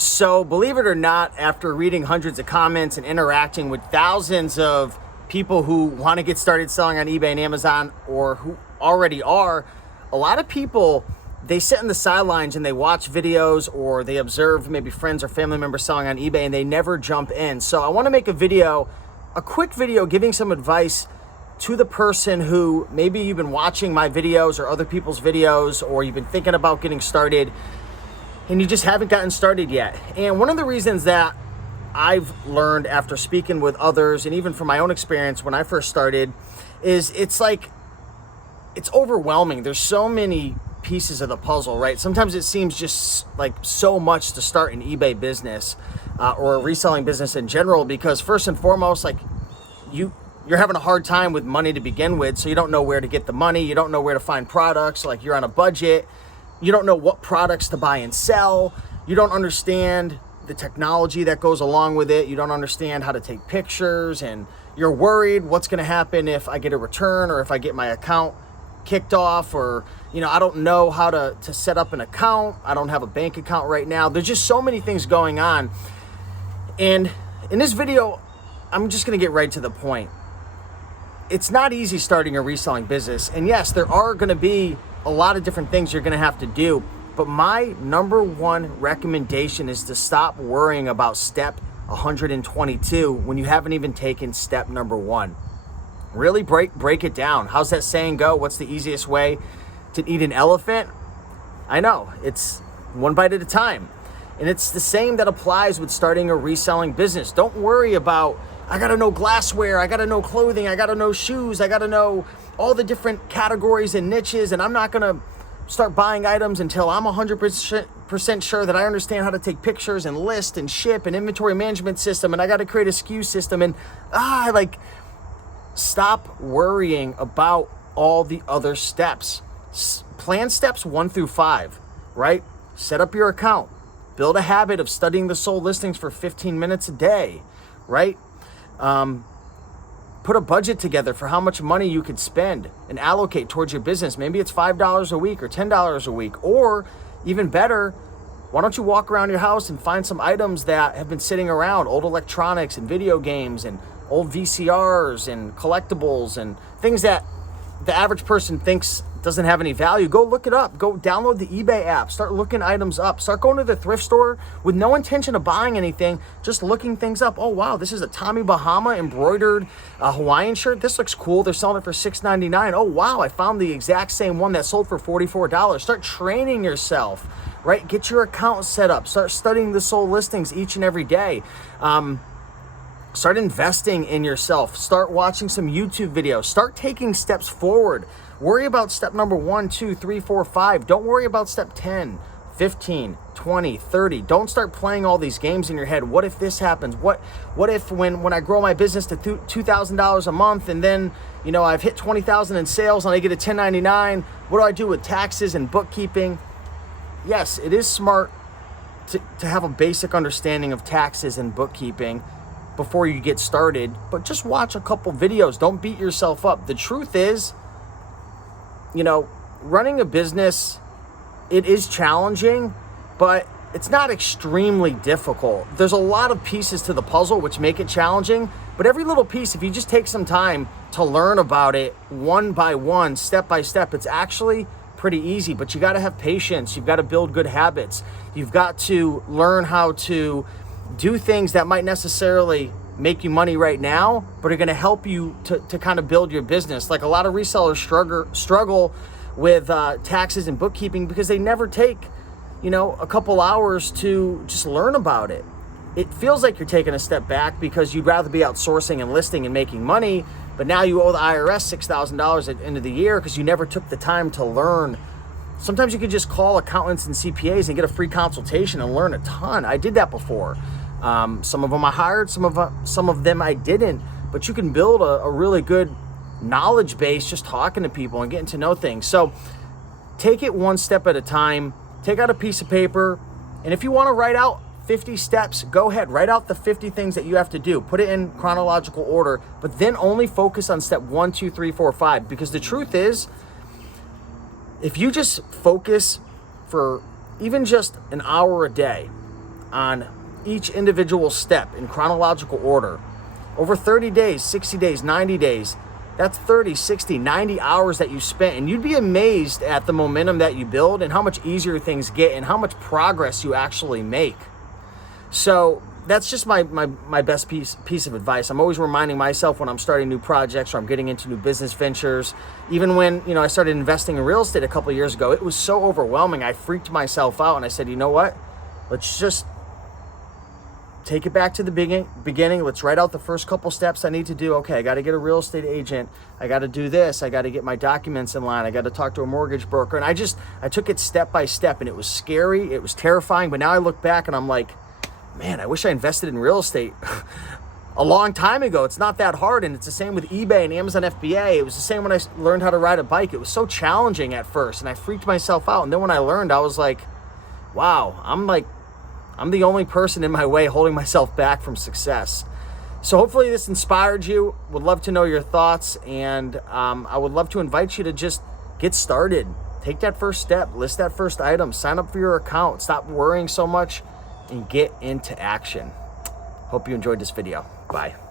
So believe it or not, after reading hundreds of comments and interacting with thousands of people who want to get started selling on eBay and Amazon, or who already are, a lot of people, they sit in the sidelines and they watch videos, or they observe maybe friends or family members selling on eBay, and they never jump in. So I want to make a quick video giving some advice to the person who maybe you've been watching my videos or other people's videos, or you've been thinking about getting started and you just haven't gotten started yet. And one of the reasons that I've learned after speaking with others, and even from my own experience when I first started, is it's overwhelming. There's so many pieces of the puzzle, right? Sometimes it seems just like so much to start an eBay business or a reselling business in general, because first and foremost, like you're having a hard time with money to begin with, so you don't know where to get the money, you don't know where to find products, like you're on a budget, you don't know what products to buy and sell, you don't understand the technology that goes along with it, you don't understand how to take pictures, and you're worried what's going to happen if I get a return or if I get my account kicked off, or I don't know how to set up an account, I don't have a bank account right now. There's just so many things going on. And in this video, I'm just going to get right to the point. It's not easy starting a reselling business, and yes, there are going to be a lot of different things you're going to have to do, but my number one recommendation is to stop worrying about step 122 when you haven't even taken step number 1. Really break it down. How's that saying go? What's the easiest way to eat an elephant? I know, it's one bite at a time. And it's the same that applies with starting a reselling business. Don't worry about, I gotta know glassware, I gotta know clothing, I gotta know shoes, I gotta know all the different categories and niches, and I'm not gonna start buying items until I'm 100% sure that I understand how to take pictures and list and ship and inventory management system, and I gotta create a SKU system, and stop worrying about all the other steps. Plan steps 1 through 5, right? Set up your account. Build a habit of studying the sold listings for 15 minutes a day, right? Put a budget together for how much money you could spend and allocate towards your business. Maybe it's $5 a week or $10 a week, or even better, why don't you walk around your house and find some items that have been sitting around, old electronics and video games and old VCRs and collectibles and things that the average person thinks doesn't have any value. Go look it up. Go download the eBay app. Start looking items up. Start going to the thrift store with no intention of buying anything, just looking things up. Oh, wow, this is a Tommy Bahama embroidered Hawaiian shirt. This looks cool. They're selling it for $6.99. Oh, wow, I found the exact same one that sold for $44. Start training yourself, right? Get your account set up. Start studying the sold listings each and every day. Start investing in yourself. Start watching some YouTube videos. Start taking steps forward. Worry about step number 1, 2, 3, 4, 5. Don't worry about step 10, 15, 20, 30. Don't start playing all these games in your head. What if this happens? What if when I grow my business to $2,000 a month, and then I've hit $20,000 in sales and I get a 1099? What do I do with taxes and bookkeeping? Yes, it is smart to have a basic understanding of taxes and bookkeeping before you get started, but just watch a couple videos. Don't beat yourself up. The truth is, running a business, it is challenging, but it's not extremely difficult. There's a lot of pieces to the puzzle which make it challenging, but every little piece, if you just take some time to learn about it one by one, step by step, it's actually pretty easy. But you got to have patience. You've got to build good habits. You've got to learn how to do things that might necessarily make you money right now, but are going to help you to kind of build your business. Like a lot of resellers struggle with taxes and bookkeeping because they never take, a couple hours to just learn about it. It feels like you're taking a step back because you'd rather be outsourcing and listing and making money, but now you owe the IRS $6,000 at the end of the year because you never took the time to learn. Sometimes you could just call accountants and CPAs and get a free consultation and learn a ton. I did that before. Some of them I hired, some of them I didn't, but you can build a really good knowledge base just talking to people and getting to know things. So take it one step at a time. Take out a piece of paper, and if you want to write out 50 steps, go ahead, write out the 50 things that you have to do. Put it in chronological order, but then only focus on step 1, 2, 3, 4, 5, because the truth is, if you just focus for even just an hour a day on each individual step in chronological order, over 30 days, 60 days, 90 days, that's 30, 60, 90 hours that you spent. And you'd be amazed at the momentum that you build and how much easier things get and how much progress you actually make. So that's just my best piece of advice. I'm always reminding myself when I'm starting new projects or I'm getting into new business ventures. Even when, I started investing in real estate a couple of years ago, it was so overwhelming. I freaked myself out and I said, you know what? Let's just take it back to the beginning. Let's write out the first couple steps I need to do. Okay, I got to get a real estate agent. I got to do this. I got to get my documents in line. I got to talk to a mortgage broker. And I took it step by step, and it was scary. It was terrifying. But now I look back and I'm like, man, I wish I invested in real estate a long time ago. It's not that hard. And it's the same with eBay and Amazon FBA. It was the same when I learned how to ride a bike. It was so challenging at first and I freaked myself out. And then when I learned, I was like, wow, I'm the only person in my way holding myself back from success. So hopefully this inspired you. Would love to know your thoughts. And I would love to invite you to just get started. Take that first step, list that first item, sign up for your account, stop worrying so much, and get into action. Hope you enjoyed this video. Bye.